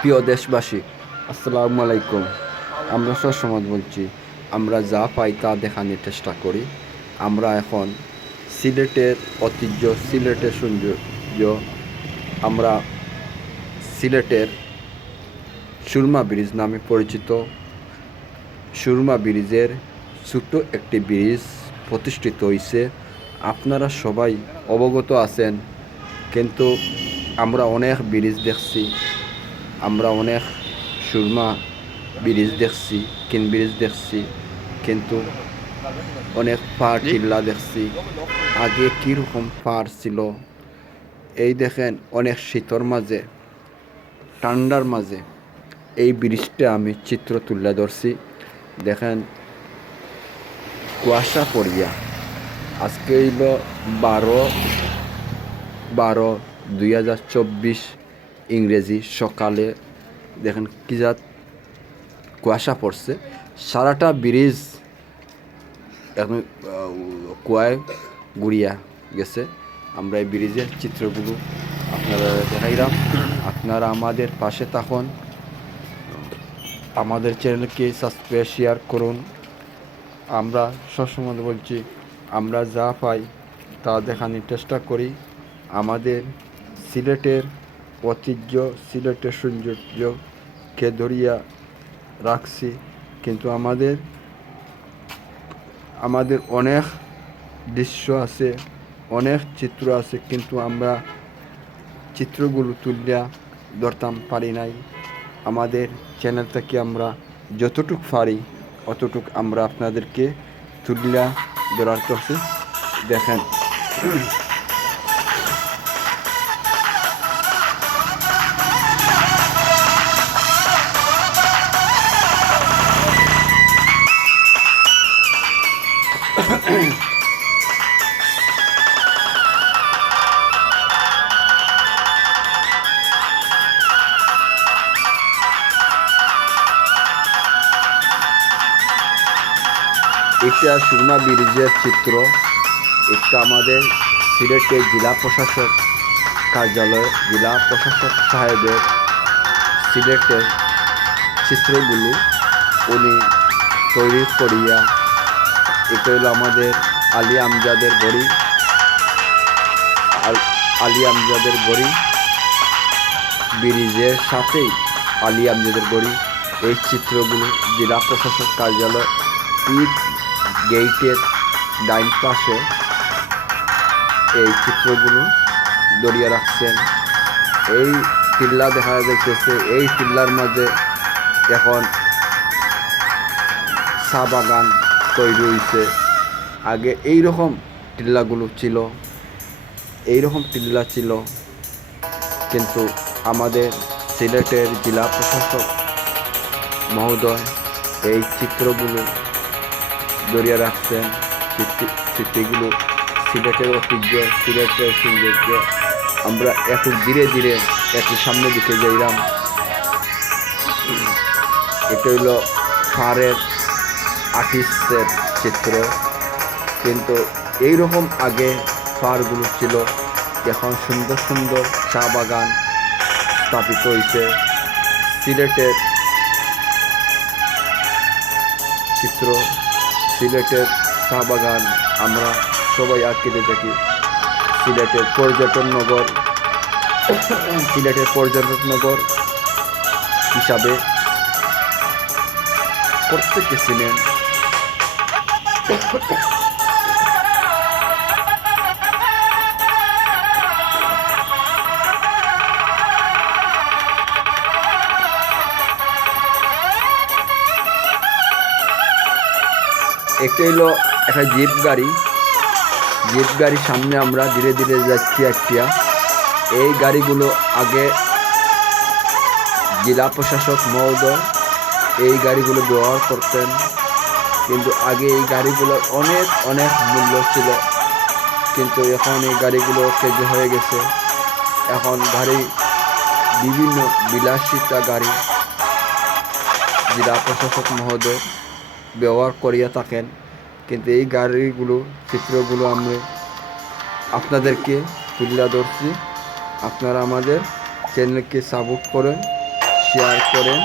প্রিয় দেশবাসী, আসসালামু আলাইকুম। আমরা সবসময় বলছি, আমরা যা পাই তা দেখানোর চেষ্টা করি। আমরা এখন সিলেটের ঐতিহ্য, সিলেটের সৌন্দর্য, আমরা সিলেটের সুরমা ব্রিজ নামে পরিচিত সুরমা ব্রিজের ছোট্ট একটি ব্রিজ প্রতিষ্ঠিত হয়েছে। আপনারা সবাই অবগত আছেন, কিন্তু আমরা অনেক ব্রিজ দেখছি, আমরা অনেক সুরমা ব্রিজ দেখছি, ব্রিজ দেখছি, কিন্তু অনেক পার টিল্লা দেখছি। আগে কীরকম পার ছিল, এই দেখেন অনেক শীতর মাঝে, ঠান্ডার মাঝে এই ব্রিজটা আমি চিত্র তুলে ধরছি। দেখেন কুয়াশা পড়িয়া, আজকে হইল 12/12/2024 ইংরেজি সকালে। দেখেন কি জাত কুয়াশা পড়ছে, সারাটা ব্রিজ এখন কুয়ায় গুড়িয়া গেছে। আমরা এই ব্রিজের চিত্রগুলো আপনারা দেখাইলাম। আপনারা আমাদের পাশে থাকুন, আমাদের চ্যানেলকে সাবস্ক্রাইব, শেয়ার করুন। আমরা সবসময় বলছি, আমরা যা পাই তা দেখানোর চেষ্টা করি। আমাদের সিলেটের ঐতিহ্য, সিলেটের সৌন্দর্যকে ধরিয়া রাখছি, কিন্তু আমাদের অনেক দৃশ্য আছে, অনেক চিত্র আছে, কিন্তু আমরা চিত্রগুলো তুলিয়া ধরতাম পারি নাই। আমাদের চ্যানেল থেকে আমরা যতটুক পারি অতটুক আমরা আপনাদেরকে তুলিয়া ধরার করছি। দেখেন এটা সুরমা ব্রিজের চিত্র। এটা আমাদের সিলেটের জেলা প্রশাসক কার্যালয়, জেলা প্রশাসক সাহেবের সিলেটের চিত্রগুলো উনি তৈরি করিয়া, এটা হলো আমাদের আলী আমজাদের গড়ি, আলী আমজাদের গড়ি ব্রিজের সাথেই আলী আমজাদের গড়ি। এই চিত্রগুলো জেলা প্রশাসক কার্যালয় ঈদ গেইটের ডাইন পাশে এই চিত্রগুলো দড়িয়ে রাখছেন। এই টিল্লা দেখা যাইতেছে, এই টিল্লার মাঝে এখন চা বাগান তৈরি হয়েছে। আগে এইরকম টিল্লাগুলো ছিল, এইরকম টিল্লা ছিল, কিন্তু আমাদের সিলেটের জেলা প্রশাসক মহোদয় এই চিত্রগুলো দড়িয়ে রাখছেন। স্মৃতিগুলো, সিলেটের ঐতিহ্য, সিলেটের সৌন্দর্য। আমরা একটু ধীরে ধীরে একটু সামনের দিকে যাইলাম। এটা হইল পাহাড়ের আর্টিস্টের চিত্র, কিন্তু এইরকম আগে পাহাড়গুলো ছিল। এখন সুন্দর সুন্দর চা বাগান স্থাপিত হয়েছে। সিলেটের চিত্র, সিলেটের চা বাগান আমরা সবাই আঁকিতে দেখি। সিলেটের পর্যটন নগর, সিলেটের পর্যটন নগর হিসাবে প্রত্যেকে ছিলেন। একটা হইলো একটা জিপ গাড়ির সামনে আমরা ধীরে ধীরে যাচ্ছি একটা। এই গাড়িগুলো আগে জেলা প্রশাসক মহোদয় এই গাড়িগুলো ব্যবহার করতেন, কিন্তু আগে এই গাড়িগুলোর অনেক অনেক মূল্য ছিল, কিন্তু এখন এই গাড়িগুলো কেজি হয়ে গেছে। এখন গাড়ি বিভিন্ন বিলাসিতা গাড়ি জেলা প্রশাসক মহোদয় ব্যবহার করিয়া থাকেন, কিন্তু এই গাড়িগুলো চিত্রগুলো আমরা আপনাদেরকে তুলে ধরছি। আপনারা আমাদের চ্যানেলকে সাপোর্ট করেন, শেয়ার করেন।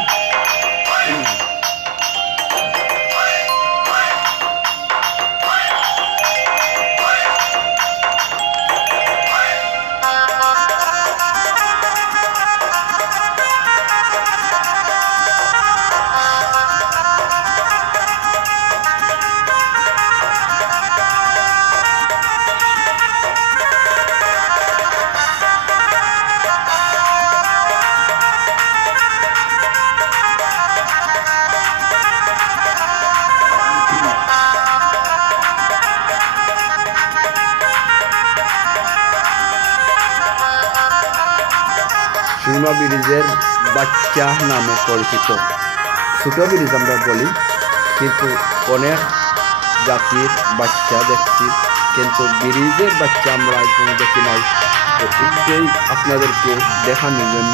সুরমা ব্রিজের বাচ্চা নামে পরিচিত। ছোট ব্রিজ আমরা বলি, কিন্তু অনেক জাতির বাচ্চা দেখছি, কিন্তু ব্রিজের বাচ্চা আমরা এখনো দেখি নাই। তো এটাই আপনাদেরকে দেখানোর জন্য